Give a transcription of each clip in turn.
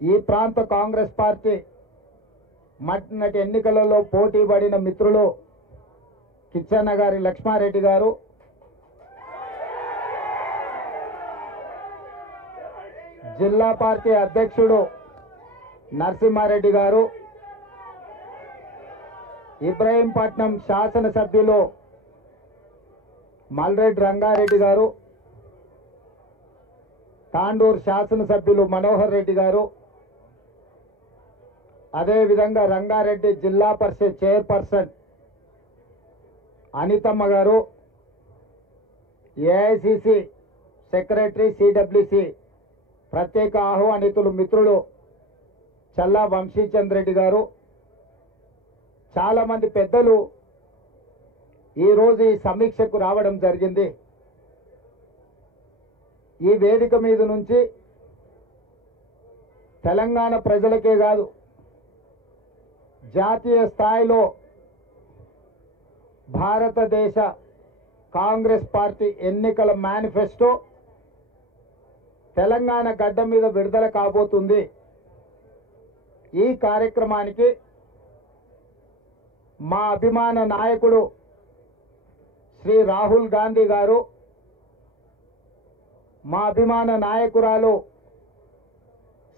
ఈ ప్రాంత కాంగ్రెస్ పార్టీ మొన్నటి ఎన్నికలలో పోటీ పడిన మిత్రులు కిచ్చన్న గారి లక్ష్మారెడ్డి గారు, జిల్లా పార్టీ అధ్యక్షుడు నరసింహారెడ్డి గారు, ఇబ్రహీంపట్నం శాసనసభ్యులు మల్రెడ్డి రంగారెడ్డి గారు, తాండూరు శాసనసభ్యులు మనోహర్ రెడ్డి గారు, అదేవిధంగా రంగారెడ్డి జిల్లా పరిషత్ చైర్పర్సన్ అనితమ్మ గారు, ఏఐసిసి సెక్రటరీ సిడబ్ల్యూసి ప్రత్యేక ఆహ్వానితులు మిత్రులు చల్లా వంశీచంద్ర రెడ్డి గారు, చాలామంది పెద్దలు ఈరోజు ఈ సమీక్షకు రావడం జరిగింది. ఈ వేదిక మీద నుంచి తెలంగాణ ప్రజలకే కాదు, జాతీయ స్థాయిలో భారతదేశ కాంగ్రెస్ పార్టీ ఎన్నికల మేనిఫెస్టో తెలంగాణ గడ్డ మీద విడుదల కాబోతుంది. ఈ కార్యక్రమానికి మా అభిమాన నాయకుడు శ్రీ రాహుల్ గాంధీ గారు, మా అభిమాన నాయకురాలు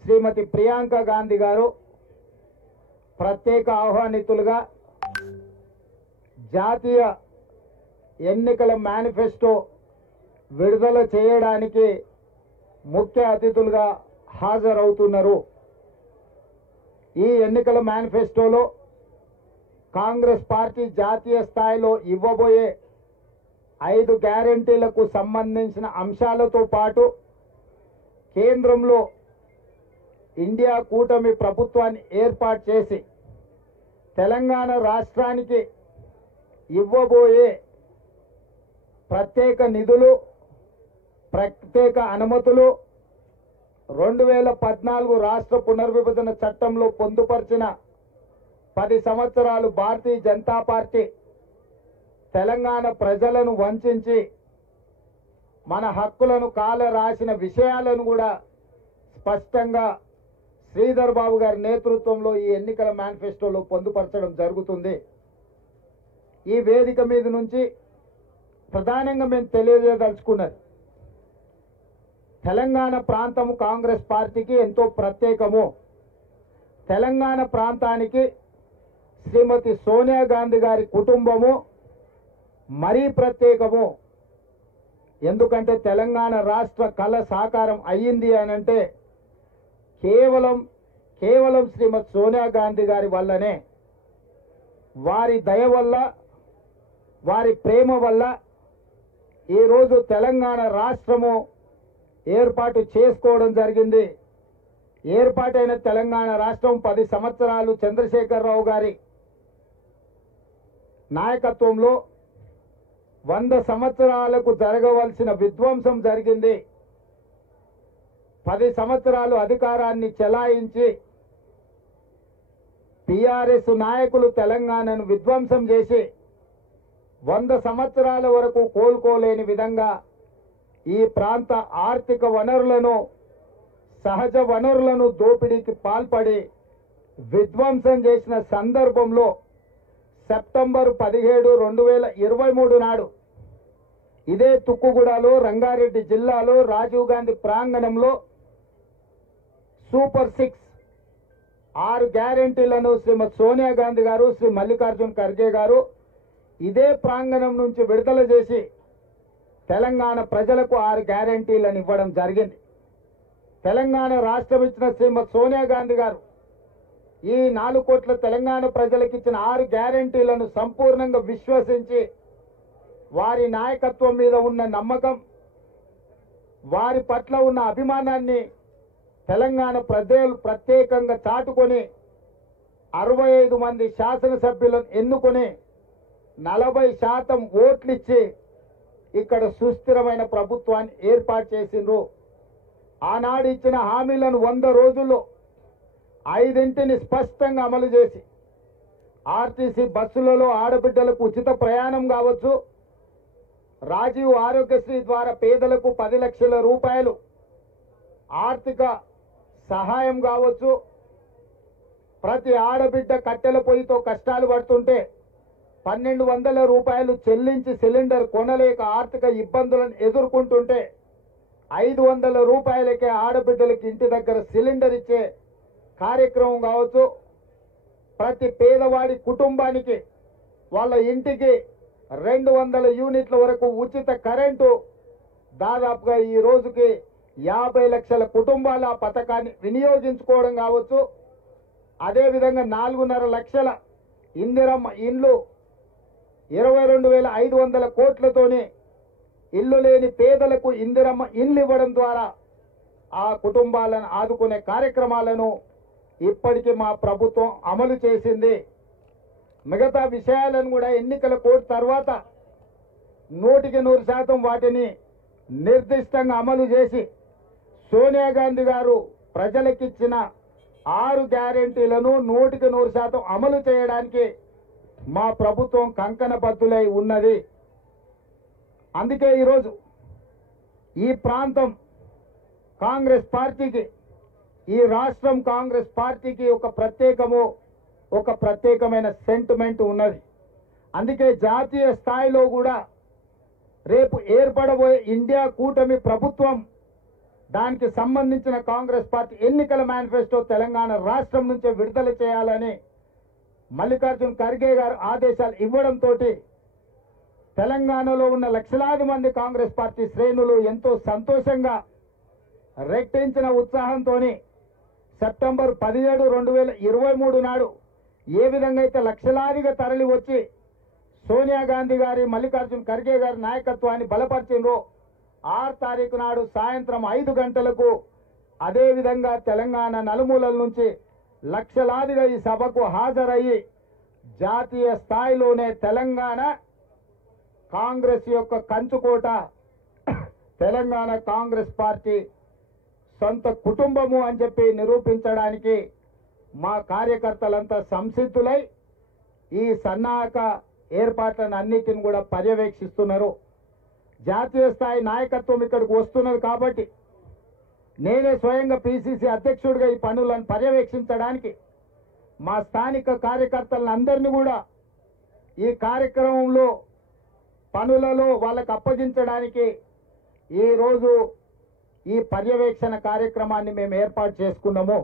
శ్రీమతి ప్రియాంక గాంధీ గారు ప్రత్యేక ఆహ్వానితులుగా జాతీయ ఎన్నికల మేనిఫెస్టో విడుదల చేయడానికి ముఖ్య అతిథులుగా హాజరవుతున్నారు. ఈ ఎన్నికల మేనిఫెస్టోలో కాంగ్రెస్ పార్టీ జాతీయ స్థాయిలో ఇవ్వబోయే 5 గ్యారెంటీలకు సంబంధించిన అంశాలతో పాటు కేంద్రంలో ఇండియా కూటమి ప్రభుత్వాన్ని ఏర్పాటు చేసి తెలంగాణ రాష్ట్రానికి ఇవ్వబోయే ప్రత్యేక నిధులు, ప్రత్యేక అనుమతులు, 2014 రాష్ట్ర పునర్విభజన చట్టంలో పొందుపరిచిన 10 సంవత్సరాలు భారతీయ జనతా పార్టీ తెలంగాణ ప్రజలను వంచి మన హక్కులను కాల రాసిన విషయాలను కూడా స్పష్టంగా శ్రీధర్ బాబు గారి నేతృత్వంలో ఈ ఎన్నికల మేనిఫెస్టోలో పొందుపరచడం జరుగుతుంది. ఈ వేదిక మీద నుంచి ప్రధానంగా మేము తెలియజేయదలుచుకున్నది, తెలంగాణ ప్రాంతము కాంగ్రెస్ పార్టీకి ఎంతో ప్రత్యేకము. తెలంగాణ ప్రాంతానికి శ్రీమతి సోనియా గాంధీ గారి కుటుంబము మరీ ప్రత్యేకము. ఎందుకంటే తెలంగాణ రాష్ట్ర కళ సాకారం అయ్యింది అనంటే కేవలం శ్రీమతి సోనియా గాంధీ గారి వల్లనే, వారి దయ వల్ల, వారి ప్రేమ వల్ల ఈరోజు తెలంగాణ రాష్ట్రము ఏర్పాటు చేసుకోవడం జరిగింది. ఏర్పాటైన తెలంగాణ రాష్ట్రం 10 సంవత్సరాలు చంద్రశేఖరరావు గారి నాయకత్వంలో 100 సంవత్సరాలకు జరగవలసిన విధ్వంసం జరిగింది. 10 సంవత్సరాలు అధికారాన్ని చెలాయించి టిఆర్ఎస్ నాయకులు తెలంగాణను విధ్వంసం చేసి 100 సంవత్సరాల వరకు కోలుకోలేని విధంగా ఈ ప్రాంత ఆర్థిక వనరులను, సహజ వనరులను దోపిడీకి పాల్పడి విధ్వంసం చేసిన సందర్భంలో సెప్టెంబర్ 17, 2023 నాడు ఇదే తుక్కుగూడలో, రంగారెడ్డి జిల్లాలో రాజీవ్ గాంధీ ప్రాంగణంలో సూపర్ 6 గ్యారెంటీలను శ్రీమతి సోనియా గాంధీ గారు, శ్రీ మల్లికార్జున్ ఖర్గే గారు ఇదే ప్రాంగణం నుంచి విడుదల చేసి తెలంగాణ ప్రజలకు 6 గ్యారెంటీలను ఇవ్వడం జరిగింది. తెలంగాణ రాష్ట్రం ఇచ్చిన శ్రీమతి సోనియా గాంధీ గారు ఈ 4 కోట్ల తెలంగాణ ప్రజలకు ఇచ్చిన 6 గ్యారెంటీలను సంపూర్ణంగా విశ్వసించి వారి నాయకత్వం మీద ఉన్న నమ్మకం, వారి పట్ల ఉన్న అభిమానాన్ని తెలంగాణ ప్రజలు ప్రత్యేకంగా చాటుకొని 65 మంది శాసనసభ్యులను ఎన్నుకొని 40% ఓట్లిచ్చి ఇక్కడ సుస్థిరమైన ప్రభుత్వాన్ని ఏర్పాటు చేసిండ్రు. ఆనాడు ఇచ్చిన హామీలను 100 రోజుల్లో 5ని స్పష్టంగా అమలు చేసి ఆర్టీసీ బస్సులలో ఆడబిడ్డలకు ఉచిత ప్రయాణం కావచ్చు, రాజీవ్ ఆరోగ్యశ్రీ ద్వారా పేదలకు 10 లక్షల రూపాయలు ఆర్థిక సహాయం కావచ్చు, ప్రతి ఆడబిడ్డ కట్టెల పొయ్యితో కష్టాలు పడుతుంటే 1200 రూపాయలు చెల్లించి సిలిండర్ కొనలేక ఆర్థిక ఇబ్బందులను ఎదుర్కొంటుంటే 500 రూపాయలకే ఆడబిడ్డలకి ఇంటి దగ్గర సిలిండర్ ఇచ్చే కార్యక్రమం కావచ్చు, ప్రతి పేదవాడి కుటుంబానికి వాళ్ళ ఇంటికి 200 యూనిట్ల వరకు ఉచిత కరెంటు, దాదాపుగా ఈ రోజుకి 50 లక్షల కుటుంబాల పథకాన్ని వినియోగించుకోవడం కావచ్చు, అదేవిధంగా 4.5 లక్షల ఇందిరమ్మ ఇండ్లు 22,500 కోట్లతోనే ఇల్లు లేని పేదలకు ఇందిరమ్మ ఇండ్లు ఇవ్వడం ద్వారా ఆ కుటుంబాలను ఆదుకునే కార్యక్రమాలను ఇప్పటికీ మా ప్రభుత్వం అమలు చేసింది. మిగతా విషయాలను కూడా ఎన్నికల కోడ్ తర్వాత 100% వాటిని నిర్దిష్టంగా అమలు చేసి సోనియా గాంధీ గారు ప్రజలకిచ్చిన 6 గ్యారెంటీలను 100% అమలు చేయడానికి మా ప్రభుత్వం కంకణబద్ధులై ఉన్నది. అందుకే ఈరోజు ఈ ప్రాంతం కాంగ్రెస్ పార్టీకి, ఈ రాష్ట్రం కాంగ్రెస్ పార్టీకి ఒక ప్రత్యేకమైన సెంటిమెంట్ ఉన్నది. అందుకే జాతీయ స్థాయిలో కూడా రేపు ఏర్పడబోయే ఇండియా కూటమి ప్రభుత్వం, దానికి సంబంధించిన కాంగ్రెస్ పార్టీ ఎన్నికల మేనిఫెస్టో తెలంగాణ రాష్ట్రం నుంచే విడుదల చేయాలని మల్లికార్జున్ ఖర్గే గారు ఆదేశాలు ఇవ్వడంతో తెలంగాణలో ఉన్న లక్షలాది మంది కాంగ్రెస్ పార్టీ శ్రేణులు ఎంతో సంతోషంగా, రెట్టించిన ఉత్సాహంతో సెప్టెంబర్ 17, 2023 నాడు ఏ విధంగా అయితే లక్షలాదిగా తరలి వచ్చి సోనియా గాంధీ గారి, మల్లికార్జున్ ఖర్గే గారి నాయకత్వాన్ని బలపరిచిండ్రో 6 తారీఖు నాడు సాయంత్రం 5 గంటలకు అదేవిధంగా తెలంగాణ నలుమూలల నుంచి లక్షలాదిగా ఈ సభకు హాజరయ్యి జాతీయ స్థాయిలోనే తెలంగాణ కాంగ్రెస్ యొక్క కంచుకోట, తెలంగాణ కాంగ్రెస్ పార్టీ సొంత కుటుంబము అని చెప్పి నిరూపించడానికి మా కార్యకర్తలంతా సంసిద్ధులై ఈ సన్నాహక ఏర్పాట్లను అన్నిటిని కూడా పర్యవేక్షిస్తున్నారు. జాతీయ స్థాయి నాయకత్వం ఇక్కడికి వస్తున్నది కాబట్టి నేనే స్వయంగా పిసిసి అధ్యక్షుడిగా ఈ పనులను పర్యవేక్షించడానికి మా స్థానిక కార్యకర్తలందరినీ కూడా ఈ కార్యక్రమంలో పనులలో వాళ్ళకు అప్పగించడానికి ఈరోజు ఈ పర్యవేక్షణ కార్యక్రమాన్ని మేము ఏర్పాటు చేసుకున్నాము.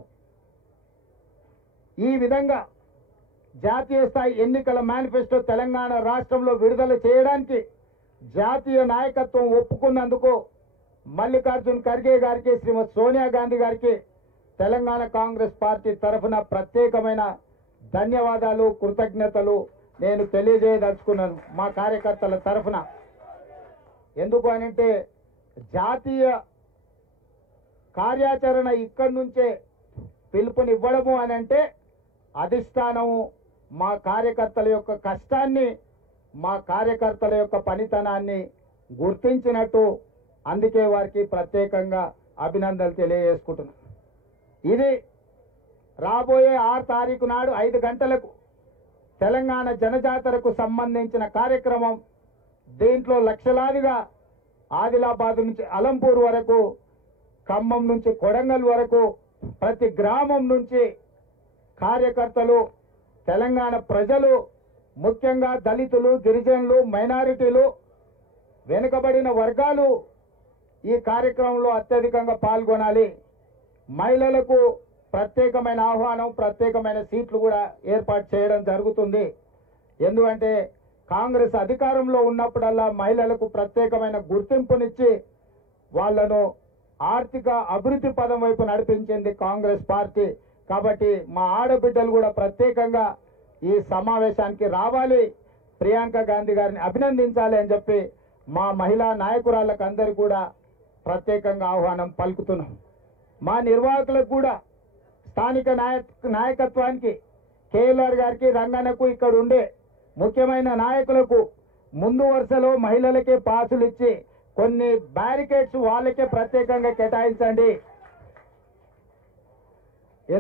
ఈ విధంగా జాతీయ స్థాయి ఎన్నికల మేనిఫెస్టో తెలంగాణ రాష్ట్రంలో విడుదల చేయడానికి జాతీయ నాయకత్వం ఒప్పుకున్నందుకు మల్లికార్జున్ ఖర్గే గారికి, శ్రీమతి సోనియా గాంధీ గారికి తెలంగాణ కాంగ్రెస్ పార్టీ తరఫున ప్రత్యేకమైన ధన్యవాదాలు, కృతజ్ఞతలు నేను తెలియజేయదలుచుకున్నాను మా కార్యకర్తల తరఫున. ఎందుకు అనంటే జాతీయ కార్యాచరణ ఇక్కడి నుంచే పిలుపునివ్వడము అని అంటే అధిష్టానము మా కార్యకర్తల యొక్క కష్టాన్ని, మా కార్యకర్తల యొక్క పనితనాన్ని గుర్తించినట్టు, అందుకే వారికి ప్రత్యేకంగా అభినందనలు తెలియజేసుకుంటున్నాను. ఇది రాబోయే 6 తారీఖు నాడు 5 గంటలకు తెలంగాణ జనజాతరకు సంబంధించిన కార్యక్రమం. దీంట్లో లక్షలాదిగా ఆదిలాబాద్ నుంచి అలంపూర్ వరకు, ఖమ్మం నుంచి కొడంగల్ వరకు ప్రతి గ్రామం నుంచి కార్యకర్తలు, తెలంగాణ ప్రజలు, ముఖ్యంగా దళితులు, గిరిజనులు, మైనారిటీలు, వెనుకబడిన వర్గాలు ఈ కార్యక్రమంలో అత్యధికంగా పాల్గొనాలి. మహిళలకు ప్రత్యేకమైన ఆహ్వానం, ప్రత్యేకమైన సీట్లు కూడా ఏర్పాటు చేయడం జరుగుతుంది. ఎందుకంటే కాంగ్రెస్ అధికారంలో ఉన్నప్పుడల్లా మహిళలకు ప్రత్యేకమైన గుర్తింపునిచ్చి వాళ్లను ఆర్థిక అభివృద్ధి పదం వైపు నడిపించింది కాంగ్రెస్ పార్టీ. కాబట్టి మా ఆడబిడ్డలు కూడా ప్రత్యేకంగా ఈ సమావేశానికి రావాలి, ప్రియాంక గాంధీ గారిని అభినందించాలి అని చెప్పి మా మహిళా నాయకురాళ్ళకు అందరికీ కూడా ప్రత్యేకంగా ఆహ్వానం పలుకుతున్నాం. మా నిర్వాహకులకు కూడా, స్థానిక నాయకత్వానికి, కేఎల్ఆర్ గారికి, రంగన్నకు, ఇక్కడ ఉండే ముఖ్యమైన నాయకులకు ముందు వరుసలో మహిళలకే పాసులు ఇచ్చి కొన్ని బ్యారికేడ్స్ వాళ్ళకే ప్రత్యేకంగా కేటాయించండి.